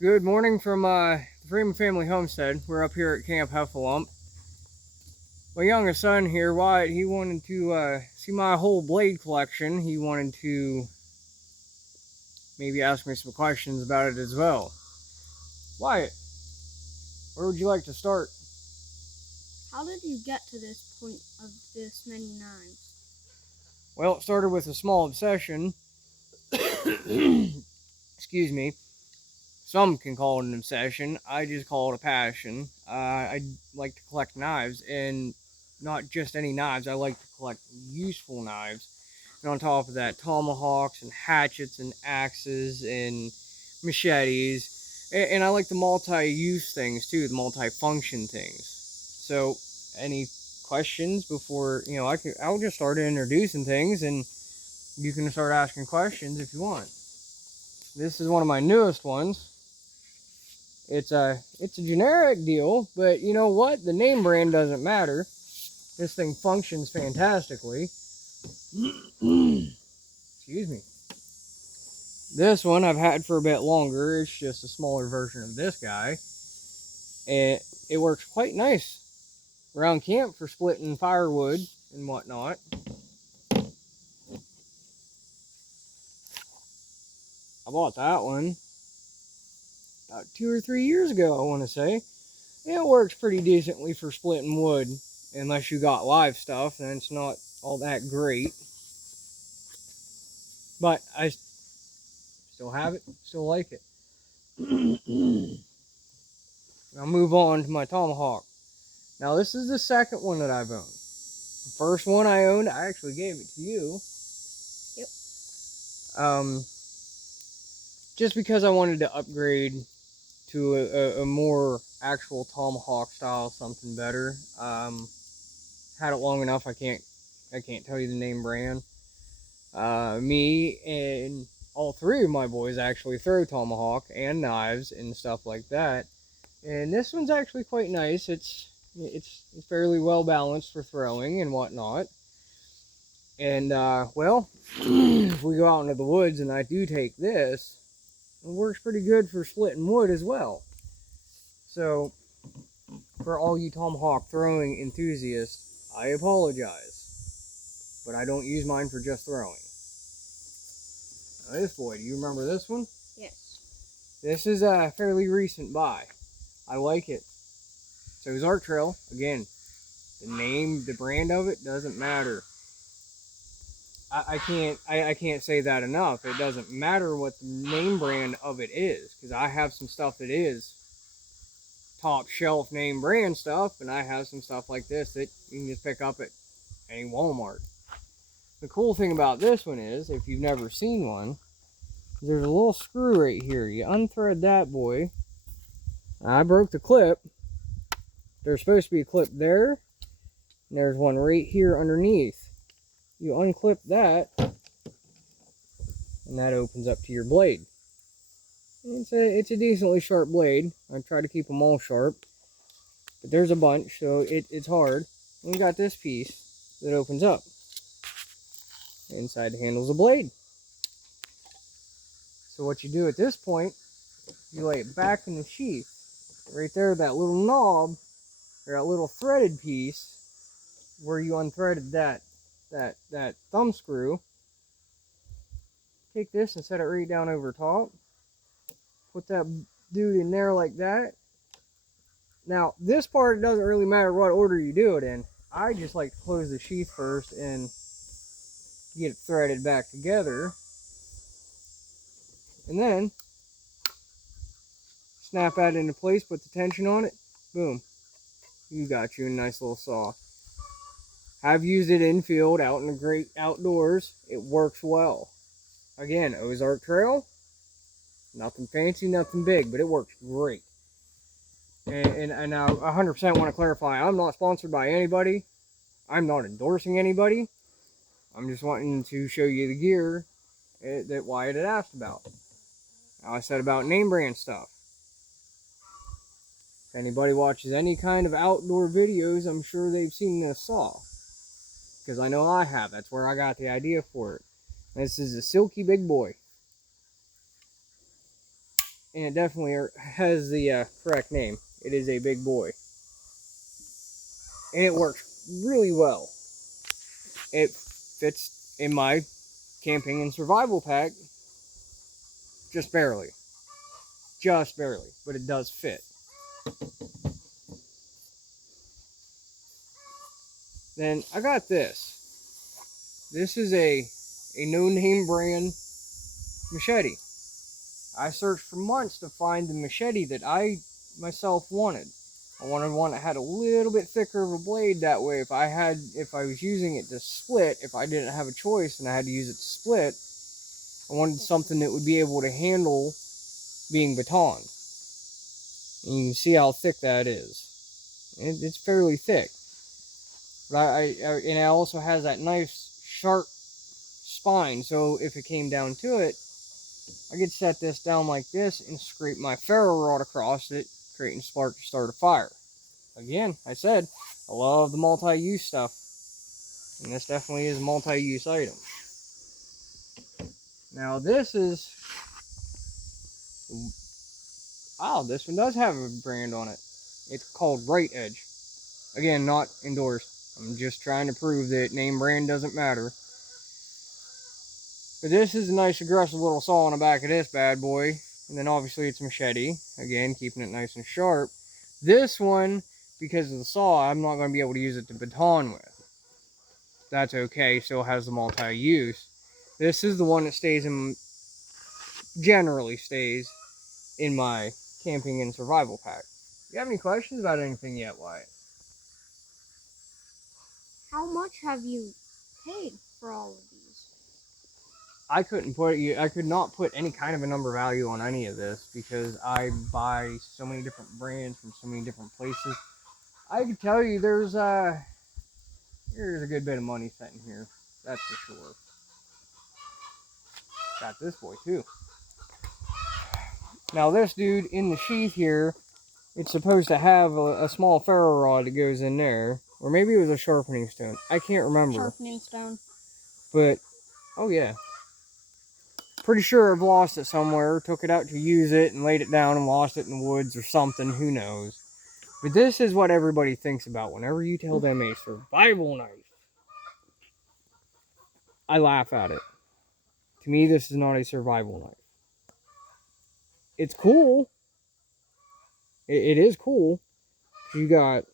Good morning from the Freeman Family Homestead. We're up here at Camp Heffalump. My youngest son here, Wyatt, he wanted to see my whole blade collection. He wanted to maybe ask me some questions about it as well. Wyatt, where would you like to start? How did you get to this point of this many knives? Well, it started with a small obsession. Excuse me. Some can call it an obsession. I just call it a passion. I like to collect knives, and not just any knives. I like to collect useful knives. And on top of that, tomahawks and hatchets and axes and machetes. And I like the multi-use things too, the multi-function things. So, any questions before, I'll just start introducing things, and you can start asking questions if you want. This is one of my newest ones. It's a generic deal, but you know what? The name brand doesn't matter. This thing functions fantastically. Excuse me. This one I've had for a bit longer. It's just a smaller version of this guy. And it works quite nice around camp for splitting firewood and whatnot. I bought that one about 2 or 3 years ago, I want to say. It works pretty decently for splitting wood. Unless you got live stuff, then it's not all that great. But I still have it, still like it. I'll move on to my tomahawk. Now this is the second one that I've owned. The first one I owned, I actually gave it to you. Yep. Just because I wanted to upgrade to a more actual tomahawk style, something better. Had it long enough, I can't tell you the name brand. Me and all three of my boys actually throw tomahawk and knives and stuff like that. And this one's actually quite nice. It's fairly well balanced for throwing and whatnot. And well, if we go out into the woods and I do take this, it works pretty good for splitting wood as well. So for all you tomahawk throwing enthusiasts, I apologize, but I don't use mine for just throwing. Now this boy, do you remember this one? Yes. This is a fairly recent buy. I like it. So is Art Trail. Again, the name, the brand of it doesn't matter. I can't say that enough. It doesn't matter what the name brand of it is, because I have some stuff that is top shelf name brand stuff, and I have some stuff like this that you can just pick up at any Walmart. The cool thing about this one is, if you've never seen one, there's a little screw right here. You unthread that boy. I broke the clip. There's supposed to be a clip there, and there's one right here underneath. You unclip that, and that opens up to your blade. It's a decently sharp blade. I try to keep them all sharp, but there's a bunch, so it's hard. And we got this piece that opens up. Inside the handle's a blade. So what you do at this point, you lay it back in the sheath. Right there, that little knob, or that little threaded piece, where you unthreaded that thumb screw. Take this and set it right down over top. Put that dude in there like that. Now, this part, it doesn't really matter what order you do it in. I just like to close the sheath first and get it threaded back together. And then snap that into place, put the tension on it. Boom. You got you a nice little saw. I've used it in field, out in the great outdoors. It works well. Again, Ozark Trail. Nothing fancy, nothing big, but it works great. And I 100% want to clarify, I'm not sponsored by anybody. I'm not endorsing anybody. I'm just wanting to show you the gear that Wyatt had asked about. Now I said about name brand stuff. If anybody watches any kind of outdoor videos, I'm sure they've seen this saw. Because I know I have. That's where I got the idea for it. This is a silky big boy. and it definitely has the correct name. It is a big boy. And it works really well. It fits in my camping and survival pack just barely. Just barely, but it does fit. Then I got this. This is a no-name brand machete. I searched for months to find the machete that I myself wanted. I wanted one that had a little bit thicker of a blade, that way if I was using it to split, if I didn't have a choice and I had to use it to split, I wanted something that would be able to handle being batoned. And you can see how thick that is. It's fairly thick. But and it also has that nice sharp spine, so if it came down to it, I could set this down like this and scrape my ferro rod across it, creating spark to start a fire. Again, I said, I love the multi-use stuff. And this definitely is a multi-use item. Now this is... Oh, this one does have a brand on it. It's called Right Edge. Again, not endorsed. I'm just trying to prove that name brand doesn't matter. But this is a nice aggressive little saw on the back of this bad boy. And then obviously it's a machete. Again, keeping it nice and sharp. This one, because of the saw, I'm not going to be able to use it to baton with. That's okay, still has the multi-use. This is the one that generally stays in my camping and survival pack. Do you have any questions about anything yet, Wyatt? How much have you paid for all of these? I could not put any kind of a number value on any of this because I buy so many different brands from so many different places. I can tell you there's a good bit of money sitting here. That's for sure. Got this boy too. Now this dude in the sheath here, it's supposed to have a small ferro rod that goes in there. Or maybe it was a sharpening stone. I can't remember. Sharpening stone. But, oh yeah. Pretty sure I've lost it somewhere. Took it out to use it and laid it down and lost it in the woods or something. Who knows. But this is what everybody thinks about whenever you tell them a survival knife. I laugh at it. To me, this is not a survival knife. It's cool. It is cool. You got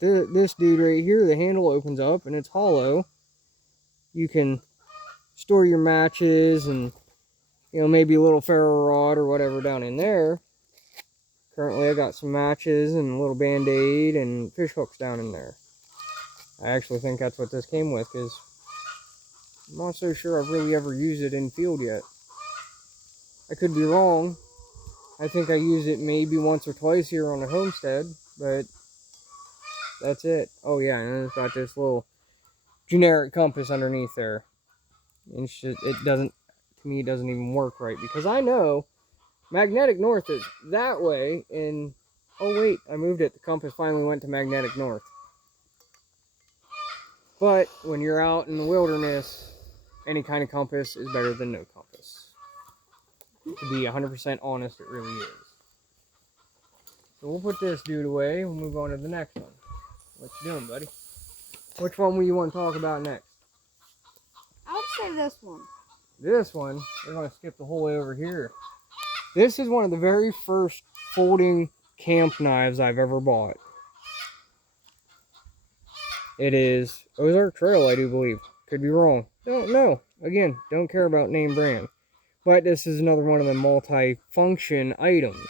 this dude right here. The handle opens up and it's hollow. You can store your matches and, you know, maybe a little ferro rod or whatever down in there. Currently, I got some matches and a little band-aid and fish hooks down in there. I actually think that's what this came with, because I'm not so sure I've really ever used it in field yet. I could be wrong. I think I used it maybe once or twice here on the homestead, but that's it. Oh yeah, and it's got this little generic compass underneath there. And it doesn't, to me, it doesn't even work right, because I know magnetic north is that way, and oh wait, I moved it. The compass finally went to magnetic north. But when you're out in the wilderness, any kind of compass is better than no compass. To be 100% honest, it really is. So we'll put this dude away. We'll move on to the next one. What you doing, buddy? Which one will you want to talk about next? I would say this one. This one, we're going to skip the whole way over here. This is one of the very first folding camp knives I've ever bought. It is Ozark Trail, I do believe. Could be wrong. Don't know. Again, don't care about name brand. But this is another one of the multi-function items.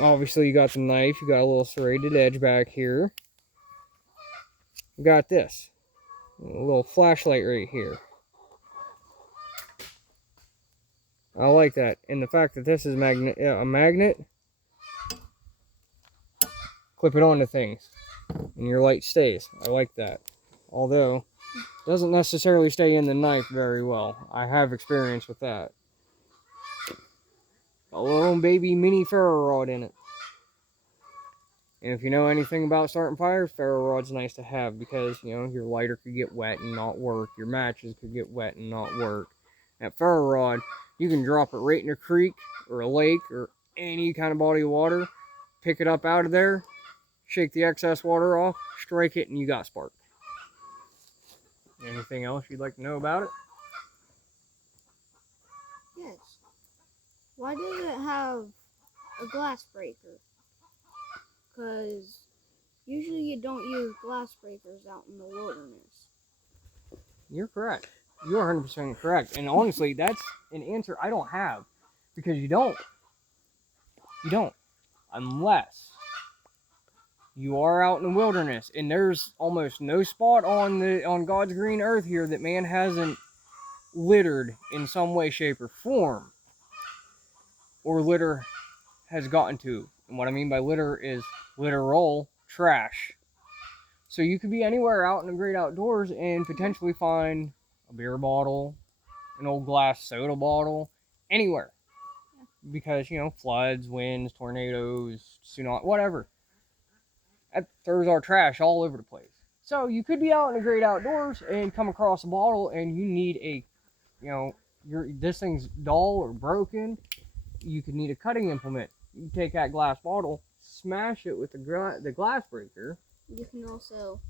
Obviously, you got the knife. You got a little serrated edge back here. You got this. A little flashlight right here. I like that. And the fact that this is a magnet. Clip it onto things. And your light stays. I like that. Although, it doesn't necessarily stay in the knife very well. I have experience with that. A little baby mini ferro rod in it. And if you know anything about starting fires, ferro rod's nice to have because, you know, your lighter could get wet and not work. Your matches could get wet and not work. That ferro rod, You can drop it right in a creek or a lake or any kind of body of water. Pick it up out of there, shake the excess water off, strike it, and you got spark. Anything else you'd like to know about it? Yes. Why does it have a glass breaker? Because usually you don't use glass breakers out in the wilderness. You're correct. You're 100% correct. And honestly, that's an answer I don't have. Because you don't. You don't. Unless you are out in the wilderness. And there's almost no spot on God's green earth here that man hasn't littered in some way, shape, or form. Or litter has gotten to. And what I mean by litter is literal trash. So you could be anywhere out in the great outdoors and potentially find a beer bottle, an old glass soda bottle, anywhere. Because, floods, winds, tornadoes, tsunami, whatever. That throws our trash all over the place. So you could be out in the great outdoors and come across a bottle and you need this thing's dull or broken. You could need a cutting implement. You take that glass bottle, smash it with the glass breaker. You can also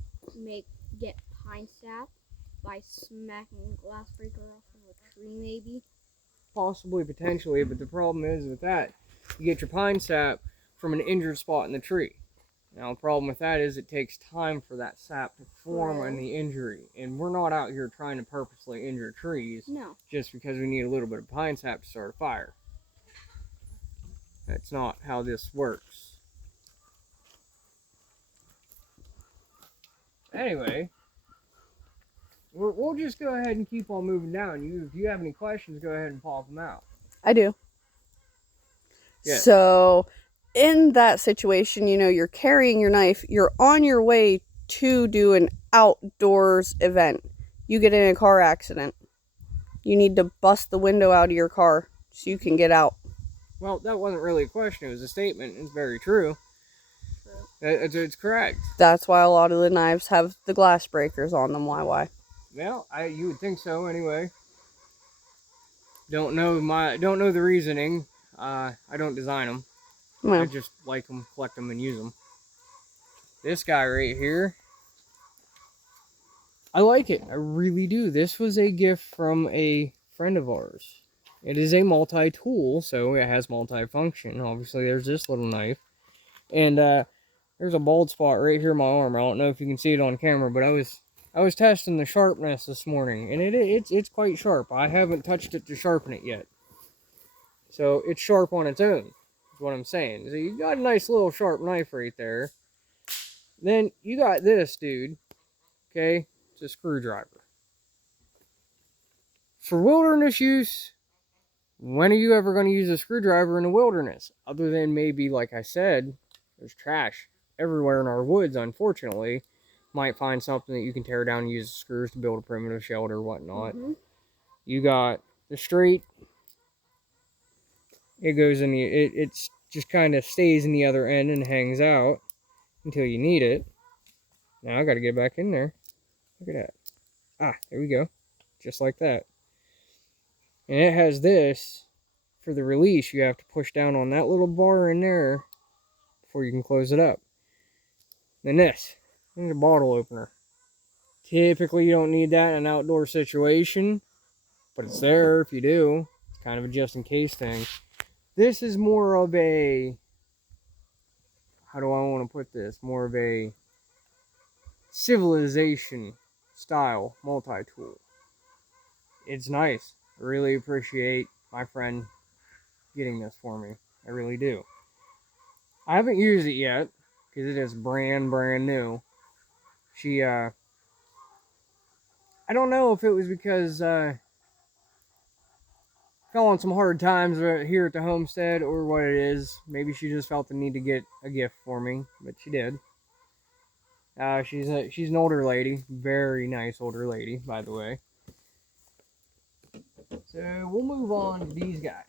get pine sap by smacking a glass breaker off of a tree, maybe. Possibly, potentially, but the problem is with that, you get your pine sap from an injured spot in the tree. Now, the problem with that is it takes time for that sap to form on the injury, and we're not out here trying to purposely injure trees. No. Just because we need a little bit of pine sap to start a fire. That's not how this works. Anyway, we'll just go ahead and keep on moving down. If you have any questions, go ahead and pop them out. I do. Yes. So, in that situation, you're carrying your knife. You're on your way to do an outdoors event. You get in a car accident. You need to bust the window out of your car so you can get out. Well, that wasn't really a question. It was a statement. It's very true. It's correct. That's why a lot of the knives have the glass breakers on them. Why? Well, you would think so anyway. Don't know the reasoning. I don't design them. Well, I just like them, collect them, and use them. This guy right here, I like it. I really do. This was a gift from a friend of ours. It is a multi-tool, so it has multi-function. Obviously, there's this little knife. And there's a bald spot right here in my arm. I don't know if you can see it on camera, but I was testing the sharpness this morning, and it's quite sharp. I haven't touched it to sharpen it yet. So it's sharp on its own, is what I'm saying. So you got a nice little sharp knife right there. Then you got this, dude. Okay? It's a screwdriver. For wilderness use, when are you ever going to use a screwdriver in the wilderness? Other than maybe, like I said, there's trash everywhere in our woods, unfortunately. Might find something that you can tear down and use screws to build a primitive shelter or whatnot. Mm-hmm. You got the straight. It goes in it's just kind of stays in the other end and hangs out until you need it. Now I got to get back in there. Look at that. Ah, there we go. Just like that. And it has this. For the release, you have to push down on that little bar in there before you can close it up. Then this. There's a bottle opener. Typically, you don't need that in an outdoor situation, but it's there if you do. It's kind of a just in case thing. This is more of a, how do I want to put this? More of a civilization style multi-tool. It's nice. I really appreciate my friend getting this for me. I really do. I haven't used it yet because it is brand new. I don't know if it was because fell on some hard times here at the homestead or what it is. Maybe she just felt the need to get a gift for me, but she did. She's an older lady, very nice older lady, by the way. So we'll move on to these guys.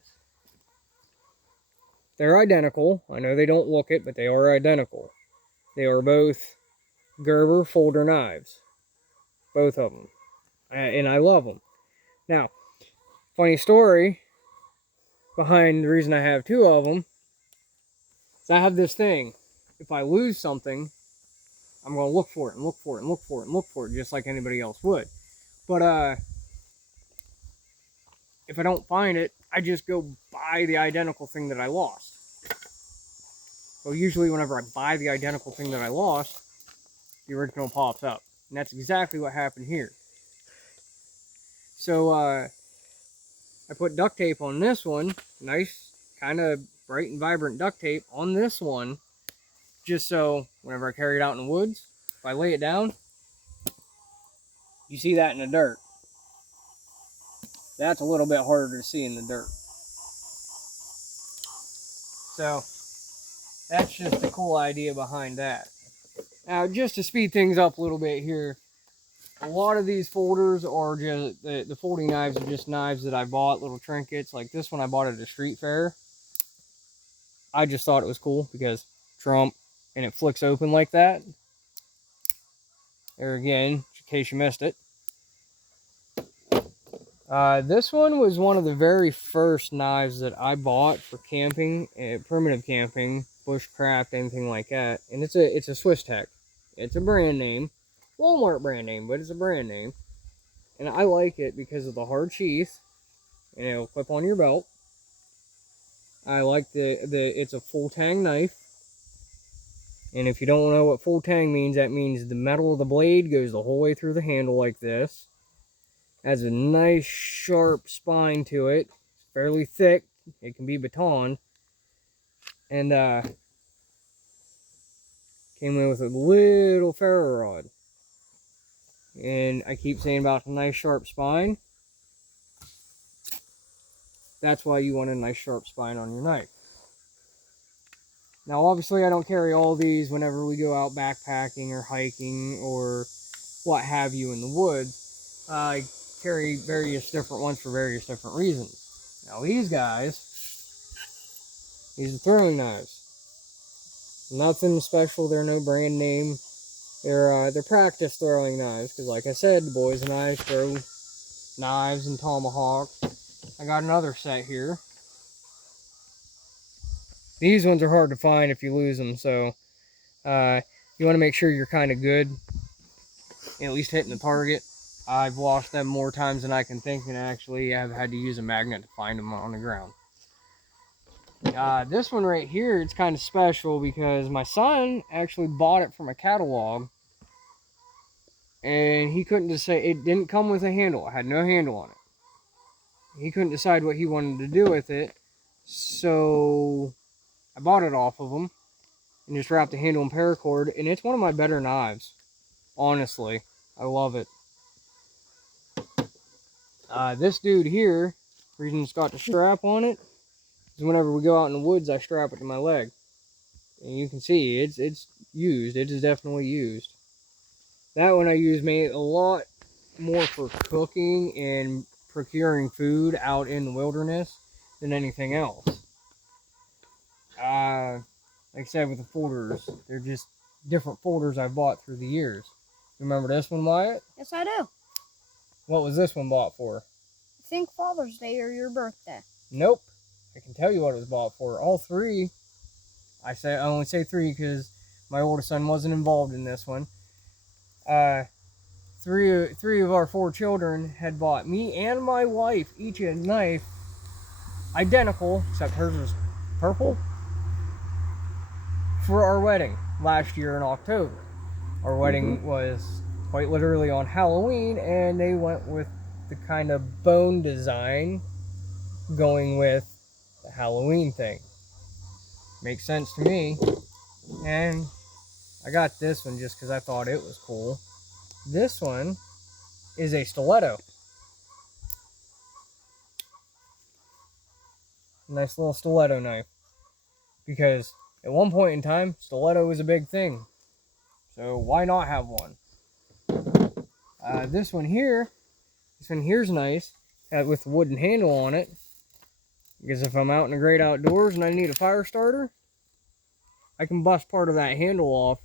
They're identical. I know they don't look it, but they are identical. They are both Gerber folder knives, both of them, and I love them. Now, funny story behind the reason I have 2 of them is I have this thing. If I lose something, I'm going to look for it and look for it and look for it and look for it, just like anybody else would. But if I don't find it, I just go buy the identical thing that I lost. So usually whenever I buy the identical thing that I lost, the original pops up. And that's exactly what happened here. So I put duct tape on this one, nice kind of bright and vibrant duct tape on this one, just so whenever I carry it out in the woods, if I lay it down, you see that in the dirt. That's a little bit harder to see in the dirt. So that's just a cool idea behind that. Now, just to speed things up a little bit here, a lot of these folders are just, the folding knives are just knives that I bought, little trinkets. Like this one I bought at a street fair. I just thought it was cool because Trump, and it flicks open like that. There again, in case you missed it. This one was one of the very first knives that I bought for camping, primitive camping, bushcraft, anything like that. And it's a Swiss Tech. It's a brand name, Walmart brand name, but it's a brand name. And I like it because of the hard sheath, and it'll clip on your belt. I like it's a full tang knife. And if you don't know what full tang means, that means the metal of the blade goes the whole way through the handle like this. Has a nice sharp spine to it. It's fairly thick. It can be baton. And came in with a little ferro rod. And I keep saying about the nice sharp spine. That's why you want a nice sharp spine on your knife. Now obviously I don't carry all these whenever we go out backpacking or hiking or what have you in the woods. I carry various different ones for various different reasons. Now these guys, these are throwing knives. Nothing special, they're no brand name. They're practice throwing knives, because like I said, the boys and I throw knives and tomahawks. I got another set here. These ones are hard to find if you lose them, so you want to make sure you're kind of good, at least hitting the target. I've lost them more times than I can think, and actually I've had to use a magnet to find them on the ground. This one right here, it's kind of special because my son actually bought it from a catalog, and he couldn't decide. It didn't come with a handle. It had no handle on it. He couldn't decide what he wanted to do with it, so I bought it off of him and just wrapped the handle in paracord, and it's one of my better knives. Honestly, I love it. This dude here, the reason it's got the strap on it, is whenever we go out in the woods, I strap it to my leg. And you can see, it's used. It is definitely used. That one I use a lot more for cooking and procuring food out in the wilderness than anything else. Like I said, with the folders, they're just different folders I've bought through the years. Remember this one, Wyatt? Yes, I do. What was this one bought for? I think Father's Day or your birthday. Nope. I can tell you what it was bought for. All three. I only say three because my oldest son wasn't involved in this one. Three of our 4 children had bought me and my wife each a knife, identical, except hers was purple, for our wedding last year in October. Our wedding was quite literally on Halloween, and they went with the kind of bone design, going with the Halloween thing. Makes sense to me. And I got this one just because I thought it was cool. This one is a stiletto. Nice little stiletto knife. Because at one point in time, stiletto was a big thing. So why not have one? This one here's nice, with a wooden handle on it. Because if I'm out in the great outdoors and I need a fire starter, I can bust part of that handle off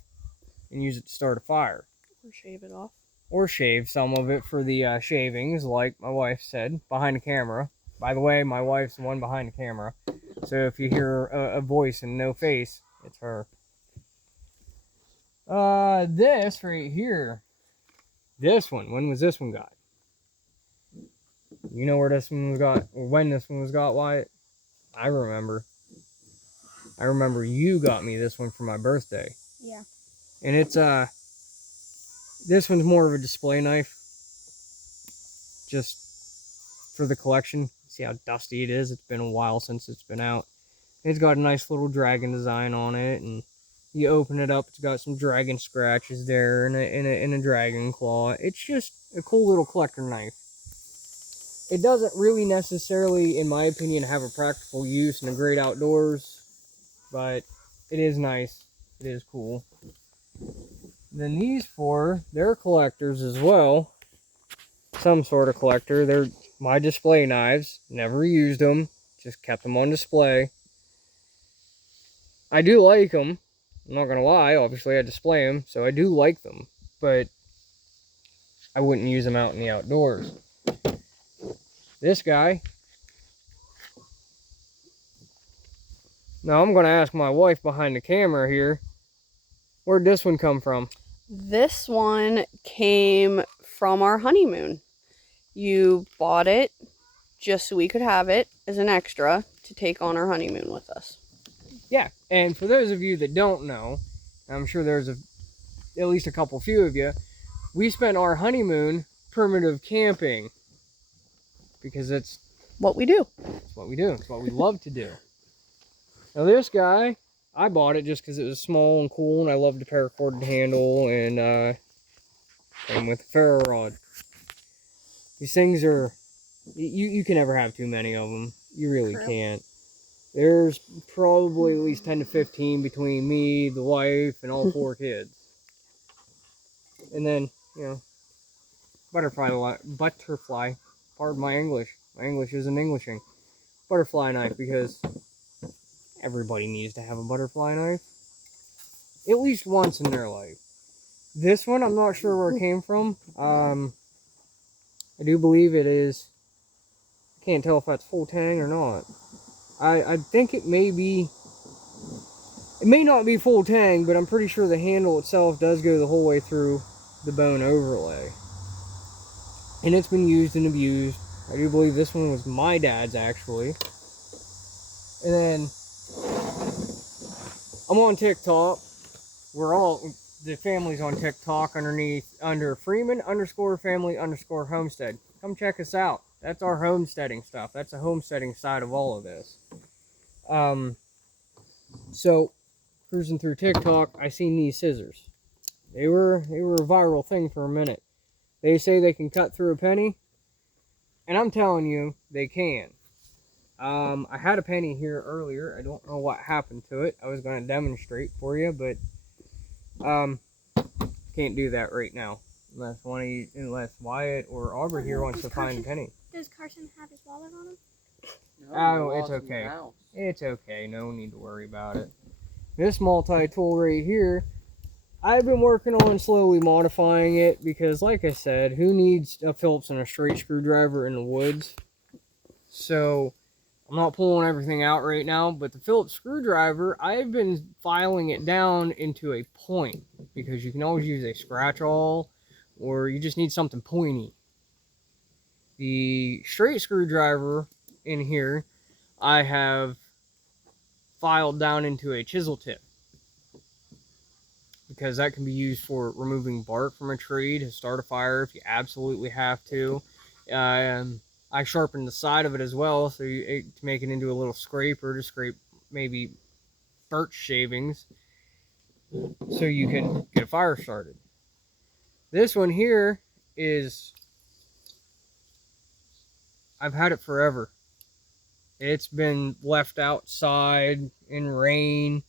and use it to start a fire. Or shave it off. Or shave some of it for the shavings, like my wife said, behind the camera. By the way, my wife's the one behind the camera. So if you hear a voice and no face, it's her. This right here. This one. When was this one got? You know where this one was got, or when this one was got, Wyatt? I remember. I remember you got me this one for my birthday. Yeah. And it's, this one's more of a display knife. Just for the collection. See how dusty it is? It's been a while since it's been out. It's got a nice little dragon design on it, and you open it up, it's got some dragon scratches there and a dragon claw. It's just a cool little collector knife. It doesn't really necessarily, in my opinion, have a practical use in the great outdoors, but it is nice. It is cool. Then these four, they're collectors as well. Some sort of collector. They're my display knives. Never used them. Just kept them on display. I do like them. I'm not going to lie. Obviously, I display them, so I do like them. But I wouldn't use them out in the outdoors. This guy. Now, I'm going to ask my wife behind the camera here. Where'd this one come from? This one came from our honeymoon. You bought it just so we could have it as an extra to take on our honeymoon with us. Yeah, and for those of you that don't know, I'm sure there's at least a couple few of you, we spent our honeymoon primitive camping because it's What we do. It's what we do. It's what we love to do. Now this guy, I bought it just because it was small and cool, and I loved the paracord handle, and came with the ferro rod. These things are, you can never have too many of them. You really True. can't. There's probably at least 10 to 15 between me, the wife, and all 4 kids. And then, you know, butterfly, pardon my English. My English isn't Englishing. Butterfly knife, because everybody needs to have a butterfly knife. At least once in their life. This one, I'm not sure where it came from. I do believe it is. Can't tell if that's full tang or not. I think it may be. It may not be full tang, but I'm pretty sure the handle itself does go the whole way through the bone overlay. And it's been used and abused. I do believe this one was my dad's, actually. And then I'm on TikTok. The family's on TikTok under Freeman_family_homestead. Come check us out. That's our homesteading stuff. That's the homesteading side of all of this. So cruising through TikTok, I seen these scissors. They were a viral thing for a minute. They say they can cut through a penny, and I'm telling you, they can. I had a penny here earlier. I don't know what happened to it. I was going to demonstrate for you, but can't do that right now unless Wyatt or Aubrey here wants to find a penny. Does Carson have his wallet on him? Oh, it's okay. It's okay. No need to worry about it. This multi-tool right here, I've been working on slowly modifying it because, like I said, who needs a Phillips and a straight screwdriver in the woods? So I'm not pulling everything out right now, but the Phillips screwdriver, I've been filing it down into a point because you can always use a scratch awl or you just need something pointy. The straight screwdriver in here, I have filed down into a chisel tip because that can be used for removing bark from a tree to start a fire if you absolutely have to. I sharpened the side of it as well to make it into a little scraper to scrape maybe birch shavings so you can get a fire started. This one here is, I've had it forever. It's been left outside in rain.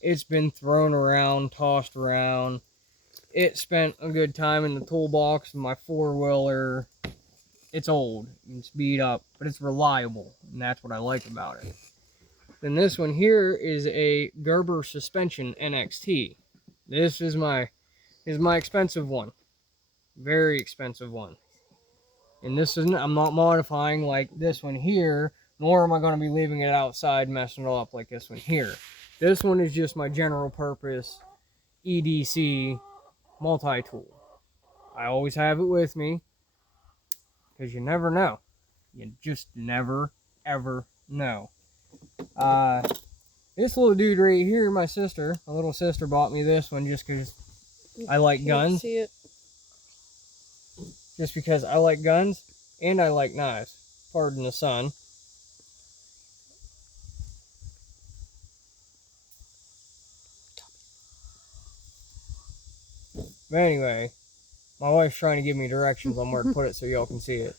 It's been thrown around, tossed around. It spent a good time in the toolbox of my 4-wheeler. It's old, it's beat up, but it's reliable, and that's what I like about it. Then this one here is a Gerber Suspension NXT. This is my expensive one. Very expensive one. And this isn't, I'm not modifying like this one here, nor am I going to be leaving it outside messing it up like this one here. This one is just my general purpose EDC multi-tool. I always have it with me because you never know. You just never, ever know. This little dude right here, my little sister bought me this one just because I like guns. See it? Just because I like guns and I like knives. Pardon the sun. But anyway, my wife's trying to give me directions on where to put it so y'all can see it.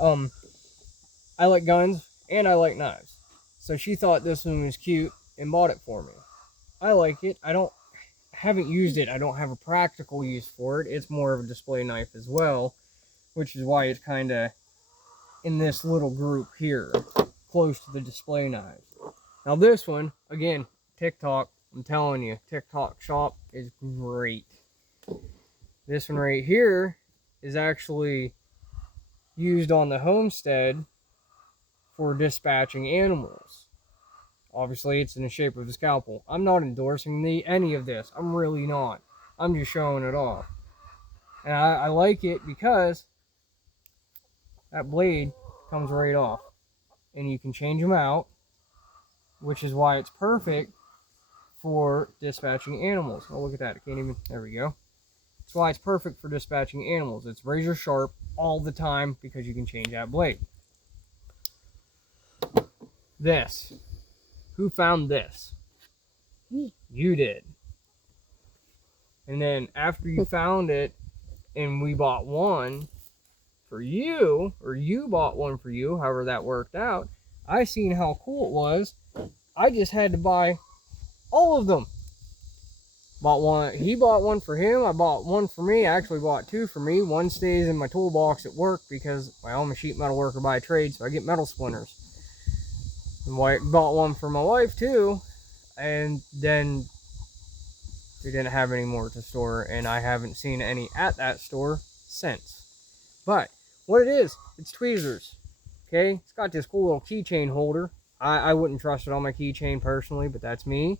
I like guns and I like knives. So she thought this one was cute and bought it for me. I like it. I haven't used it. I don't have a practical use for it. It's more of a display knife as well, which is why it's kind of in this little group here, close to the display knives. Now this one, again, TikTok, I'm telling you, TikTok shop is great. This one right here is actually used on the homestead for dispatching animals. Obviously, it's in the shape of a scalpel. I'm not endorsing any of this. I'm really not. I'm just showing it off. And I like it because that blade comes right off. And you can change them out, which is why it's perfect for dispatching animals. Oh, look at that. I can't even... There we go. That's why it's perfect for dispatching animals. It's razor sharp all the time because you can change that blade. This. Who found this? Me. You did. And then after you found it and we bought one for you, or you bought one for you, however that worked out, I seen how cool it was. I just had to buy all of them. Bought one. He bought one for him. I bought one for me. I actually bought two for me. One stays in my toolbox at work because, well, I'm a sheet metal worker by trade, so I get metal splinters. And Wyatt bought one for my wife too, and then we didn't have any more to store, and I haven't seen any at that store since. But what it is, it's tweezers. Okay, it's got this cool little keychain holder. I wouldn't trust it on my keychain personally, but that's me.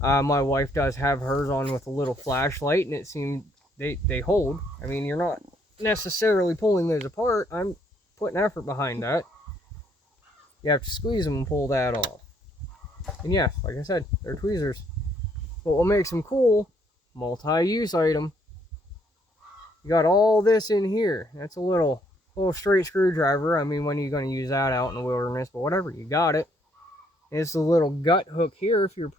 My wife does have hers on with a little flashlight, and it seemed they hold. I mean, you're not necessarily pulling those apart. I'm putting effort behind that. You have to squeeze them and pull that off. And yes, like I said, they're tweezers. But what makes them cool, multi-use item. You got all this in here. That's a little straight screwdriver. I mean, when are you going to use that out in the wilderness? But whatever, you got it. It's a little gut hook here if you're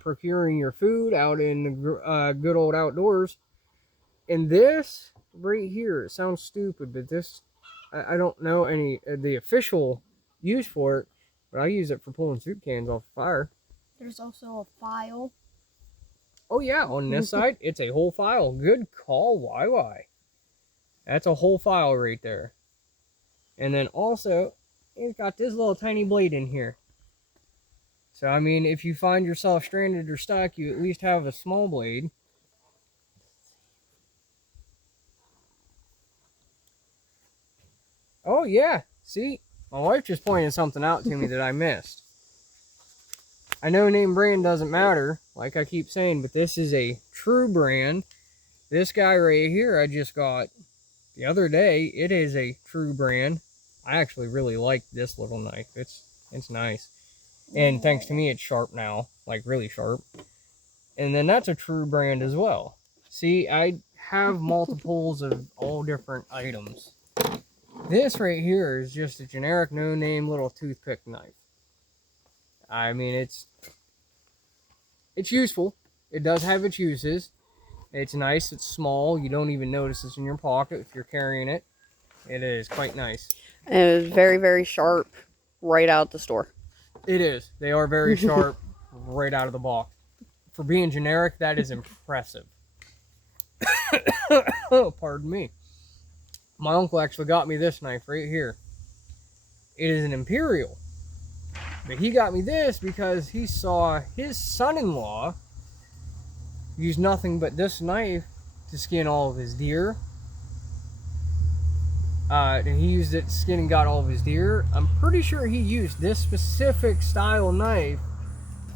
procuring your food out in the good old outdoors. And this right here, it sounds stupid, but this, I don't know the official use for it, but I use it for pulling soup cans off the fire. There's also a file. Oh yeah, on this side, it's a whole file. Good call, YY. That's a whole file right there. And then also, it's got this little tiny blade in here. So, I mean, if you find yourself stranded or stuck, you at least have a small blade. Oh yeah, see? My wife just pointed something out to me that I missed. I know name brand doesn't matter, like I keep saying, but this is a true brand. This guy right here I just got the other day. It is a true brand. I actually really like this little knife. It's nice. And thanks to me, it's sharp now, like really sharp. And then that's a true brand as well. See, I have multiples of all different items. This right here is just a generic no-name little toothpick knife. I mean, it's useful. It does have its uses. It's nice. It's small. You don't even notice it's in your pocket if you're carrying it. It is quite nice. And it was very, very sharp right out the store. It is. They are very sharp right out of the box. For being generic, that is impressive. Oh, pardon me. My uncle actually got me this knife right here. It is an Imperial. But he got me this because he saw his son-in-law use nothing but this knife to skin all of his deer And he used it to skin and got all of his deer. I'm pretty sure he used this specific style knife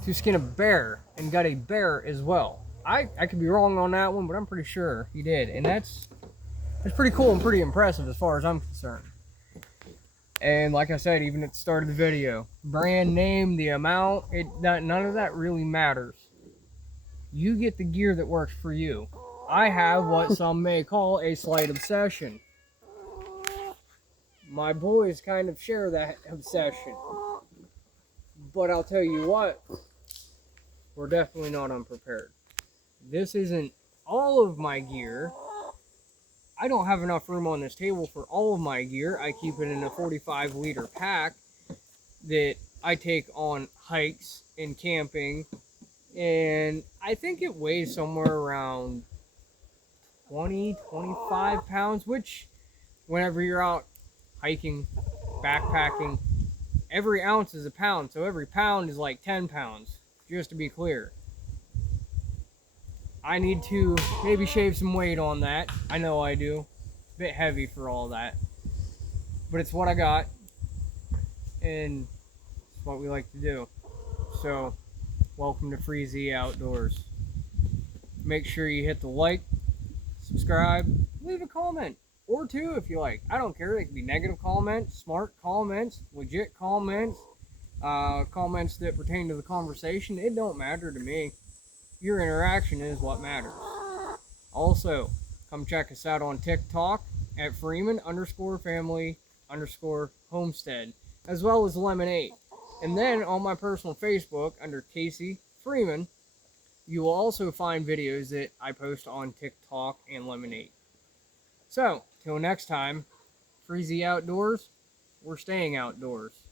to skin a bear and got a bear as well. I could be wrong on that one, but I'm pretty sure he did. And that's pretty cool and pretty impressive as far as I'm concerned. And like I said, even at the start of the video, brand name, the amount, none of that really matters. You get the gear that works for you. I have what some may call a slight obsession. My boys kind of share that obsession. But I'll tell you what, we're definitely not unprepared. This isn't all of my gear. I don't have enough room on this table for all of my gear. I keep it in a 45-liter pack that I take on hikes and camping. And I think it weighs somewhere around 25 pounds, which whenever you're out hiking, backpacking, every ounce is a pound. So every pound is like 10 pounds, just to be clear. I need to maybe shave some weight on that. I know I do. A bit heavy for all that. But it's what I got. And it's what we like to do. So, welcome to Freezy Outdoors. Make sure you hit the like, subscribe, leave a comment. Or two if you like. I don't care. They can be negative comments, smart comments, legit comments, comments that pertain to the conversation. It don't matter to me. Your interaction is what matters. Also, come check us out on TikTok at Freeman_family_homestead, as well as Lemonade. And then on my personal Facebook under Casey Freeman, you will also find videos that I post on TikTok and Lemonade. So, till next time, Freezy Outdoors, we're staying outdoors.